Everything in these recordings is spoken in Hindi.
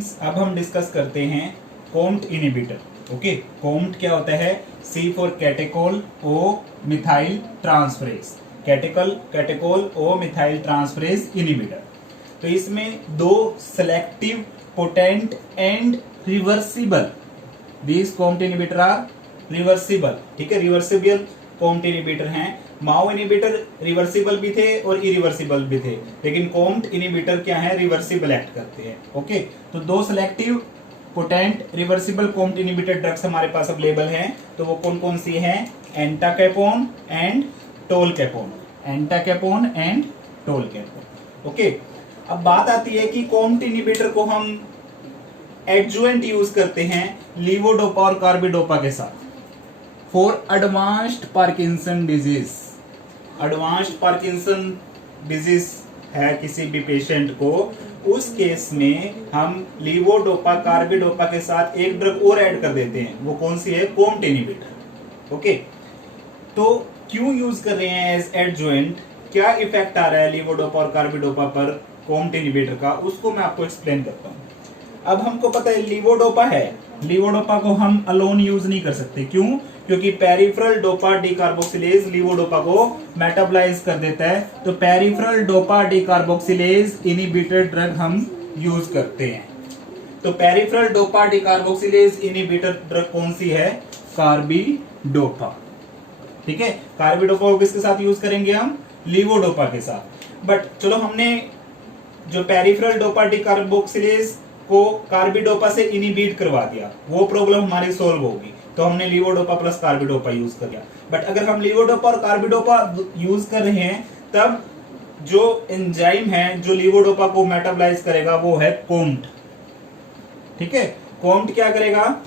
स्टूडेंट्स, अब हम डिस्कस करते हैं कोम्ट इनहिबिटर। ओके, कोम्ट क्या होता है? C for catechol O methyl transferase, catechol O methyl transferase inhibitor. तो इसमें दो selective, potent and reversible, these COMT inhibitor are reversible. ठीक है, रिवर्सिबल कोम्ट इनहिबिटर हैं। माओ इनहिबिटर रिवर्सिबल भी थे और इरिवर्सिबल भी थे, लेकिन कोम्ट इनहिबिटर क्या है? रिवर्सिबल एक्ट करते हैं। ओके, तो दो selective, potent, reversible COMT inhibitor drugs हमारे पास अवेलेबल हैं। तो वो कौन कौन सी हैं? एंटाकैपोन एंड टोलकैपोन, एंटाकैपोन एंड टोलकैपोन। ओके, अब बात आती है कि कोम्ट इनहिबिटर को हम एडजुवेंट यूज करते हैं लीवोडोपा और कार्बिडोपा के साथ for advanced Parkinson disease. Advanced Parkinson disease है किसी भी पेशेंट को, उस केस में हम लीवोडोपा कार्बिडोपा के साथ एक ड्रग और ऐड कर देते हैं। वो कौन सी है? कोम्ट इनहिबिटर। ओके, तो क्यों यूज कर रहे हैं एज एडजुवेंट? क्या इफेक्ट आ रहा है लीवोडोपा और कार्बिडोपा पर कोम्ट इनहिबिटर का, उसको मैं आपको एक्सप्लेन करता हूं। अब हमको पता है लीवोडोपा है, लीवोडोपा को हम अलोन यूज नहीं कर सकते। क्यों? क्योंकि पेरिफेरल डोपा डिकार्बोक्सिलेज लीवोडोपा को मेटाबोलाइज कर देता है। तो पेरिफेरल डोपा डिकार्बोक्सिलेज इनहिबिटर ड्रग हम यूज करते हैं। तो पेरिफेरल डोपा डिकार्बोक्सिलेज इनहिबिटर ड्रग कौन सी है? कार्बिडोपा। ठीक है, कार्बिडोपा को किसके साथ यूज करेंगे हम? लीवोडोपा के साथ। बट चलो, हमने जो पेरिफेरल डोपा डिकार्बोक्सिलेज को कार्बिडोपा से इनहिबिट करवा दिया, वो प्रॉब्लम हमारी सोल्व होगी। तो हमने लीवोडोपा प्लस कार्बिडोपा यूज कर लिया। बट अगर हम लीवोडोपा और कार्बिडोपा यूज कर रहे हैं, तब जो एंजाइम है जो लीवोडोपा को मेटाबोलाइज करेगा वो है कोम्ट। ठीक है, कोम्ट क्या करेगा?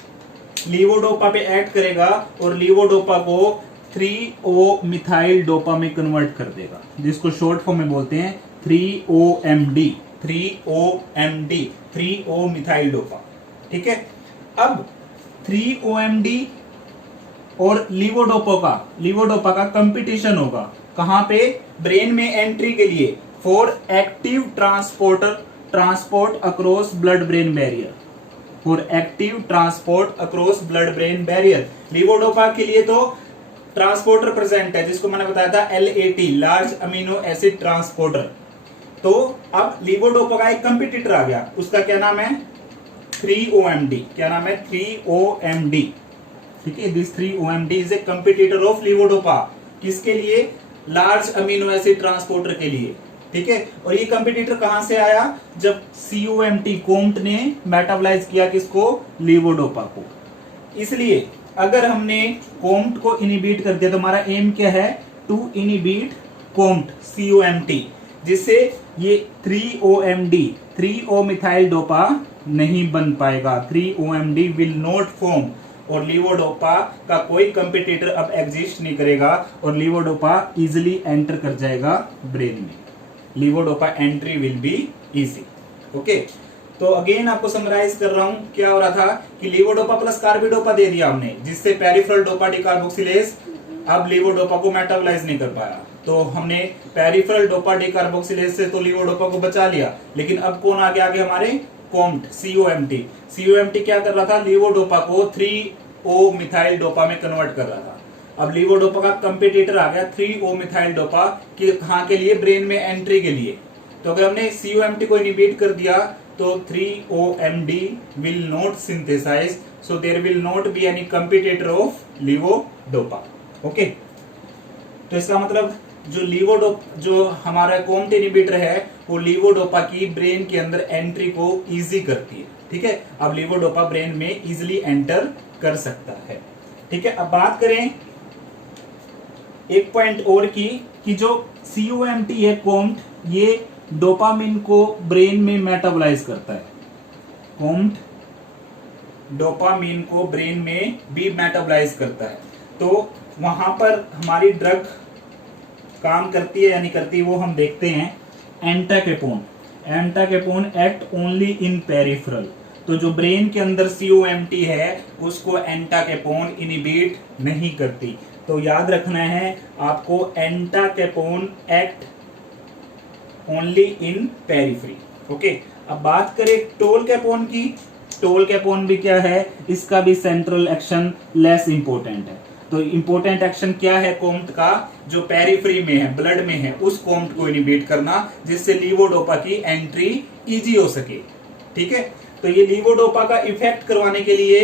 लीवोडोपा पे एक्ट करेगा और लीवोडोपा को 3O मिथाइल डोपा में कन्वर्ट कर देगा, जिसको शॉर्ट फॉर्म में बोलते हैं 3OMD, 3OMD, 3O methyl dopa. ठीक है, अब 3OMD और लीवोडोपा का कंपटीशन होगा। कहां पे? ब्रेन में एंट्री के लिए, for active transport across blood brain barrier, for active transport across blood brain barrier. Levodopa के लिए तो ट्रांसपोर्टर प्रेजेंट है, जिसको मैंने बताया था LAT, large amino acid transporter. तो अब लीवोडोपा का एक कंपटीटर आ गया, उसका क्या नाम है? 3OMD। क्या नाम है? 3OMD। ठीक है, this 3OMD is a competitor of levodopa. किसके लिए? लार्ज अमीनो एसिड ट्रांसपोर्टर के लिए। ठीक है, और ये कंपटीटर कहां से आया? जब COMT, कोम्ट ने मेटाबोलाइज किया किसको? लीवोडोपा को। इसलिए अगर हमने कोम्ट को इनहिबिट कर दिया तो हमारा एम क्या है? टू इनहिबिट कोम्ट, COMT, जिससे ये 3OMD, 3O मिथाइल डोपा नहीं बन पाएगा। 3OMD विल नॉट फॉर्म, और लीवोडोपा का कोई कंपटीटर अब एग्जिस्ट नहीं करेगा और लीवोडोपा इजिली एंटर कर जाएगा ब्रेन में। Levodopa entry will be easy. Okay, तो अगेन आपको समराइज कर रहा हूं, क्या हो रहा था कि लीवोडोपा प्लस कार्बिडोपा दे दिया हमने, जिससे पेरिफेरल डोपा डिकार्बोक्सिलेज अब लीवोडोपा को मेटाबोलाइज नहीं कर पाया। तो हमने पेरिफेरल डोपा डिकार्बोक्सिलेज से तो लीवोडोपा को बचा लिया, लेकिन अब कौन आगे हमारे? कोम्ट, COMT। COMT क्या कर रहा था? लीवोडोपा को 3O मिथाइल डोपा में कन्वर्ट कर रहा था। अब लीवोडोपा का कंपटीटर आ गया 3O मिथाइल डोपा, कि कहां के लिए? ब्रेन में एंट्री के लिए। तो अगर हमने COMT को इनहिबिट कर दिया तो 3OMD will not synthesize, so there will not be any competitor of levodopa. Okay, तो इसका मतलब जो हमारा कोम्ट इनहिबिटर है वो लीवोडोपा की ब्रेन के अंदर एंट्री को इजी करती है। ठीक है, अब लीवोडोपा ब्रेन में इजीली एंटर कर सकता है। ठीक है, अब बात करें एक पॉइंट और की, कि जो COMT है कोम्ट, ये डोपामिन को ब्रेन में मेटाबोलाइज करता है। कोम्ट डोपामिन को ब्रेन में भी मेटाबोलाइज करता है। तो वहां पर हमारी ड्रग काम करती है या नहीं करती, वो हम देखते हैं। एंटाकैपोन एक्ट ओनली इन पेरिफेरल। तो जो ब्रेन के अंदर COMT है उसको एंटाकैपोन इनहिबिट नहीं करती। तो याद रखना है आपको, entacapone act only in periphery. Okay, अब बात करें टोलकैपोन की, टोलकैपोन भी क्या है, इसका भी सेंट्रल एक्शन लेस इंपॉर्टेंट है। तो इंपॉर्टेंट एक्शन क्या है कोम्ट का, जो पेरिफेरी में है, ब्लड में है, उस कोम्ट को इनिबिट करना, जिससे लीवोडोपा की एंट्री इजी हो सके। ठीक है, तो ये लीवोडोपा का इफेक्ट करवाने के लिए,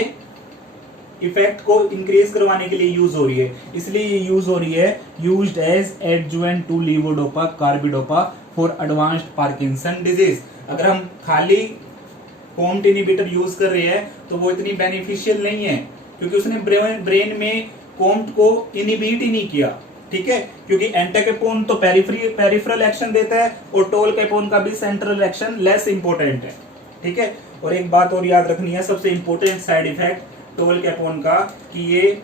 इफेक्ट को इंक्रीज करवाने के लिए यूज हो रही है, इसलिए ये यूज हो रही है, used as adjuvant to levodopa carbidopa for advanced Parkinson disease. अगर हम खाली कोम्ट इनिबिटर यूज कर रहे हैं तो वो इतनी बेनिफिशियल नहीं है, क्योंकि उसने ब्रेन में कोम्ट को इनिबिट ही नहीं किया। ठीक है, क्योंकि एंटाकेपोन तो पेरिफेरल एक्शन देता है और टोलकैपोन का भी सेंट्रल एक्शन लेस इंपॉर्टेंट है। ठीक है, और एक बात और याद रखनी है, सबसे इंपॉर्टेंट साइड इफेक्ट टोलकैपोन का, कि ये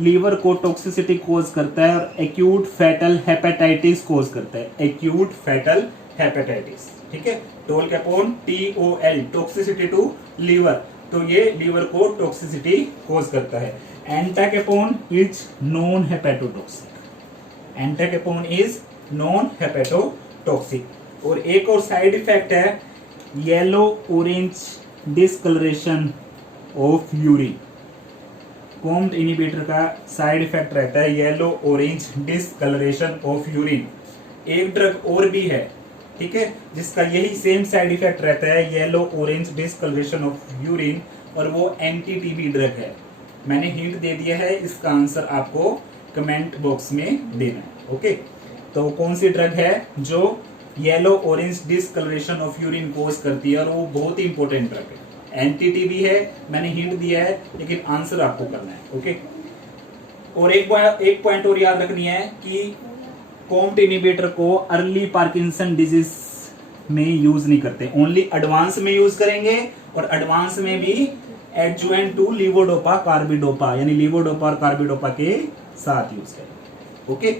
लीवर को टॉक्सिसिटी कोज करता है और एक्यूट फैटल हेपेटाइटिस कोज करता है, एक्यूट फैटल हेपेटाइटिस। ठीक है, tolcapone TOL, toxicity to liver, तो ये लीवर को टॉक्सिसिटी कोज करता है। Entacapone is non hepatotoxic, entacapone is non hepatotoxic. और एक और साइड इफेक्ट है yellow orange discoloration of urine. COMT inhibitor का साइड इफेक्ट रहता है yellow orange discoloration of urine. एक ड्रग और भी है, ठीक है, जिसका यही सेम साइड इफेक्ट रहता है, yellow orange discoloration of urine, और वो एंटी-टीबी ड्रग है। मैंने हिंट दे दिया है, इसका आंसर आपको कमेंट बॉक्स में देना है। ओके, तो कौन सी ड्रग है जो yellow orange discoloration of urine cause करती है, और वो बहुत ही इंपॉर्टेंट ड्रग है, एंटी-टीबी है, मैंने हिंट दिया है, लेकिन आंसर आपको करना है। ओके, और एक पॉइंट और याद रखनी है कि कोम्ट इनिबिटर को अर्ली पार्किंसन डिजीज में यूज नहीं करते, ओनली एडवांस में यूज करेंगे, और एडवांस में भी एडजुवेंट टू लीवोडोपा कार्बिडोपा, यानी लीवोडोपा और कार्बिडोपा के साथ यूज करेंगे। ओके।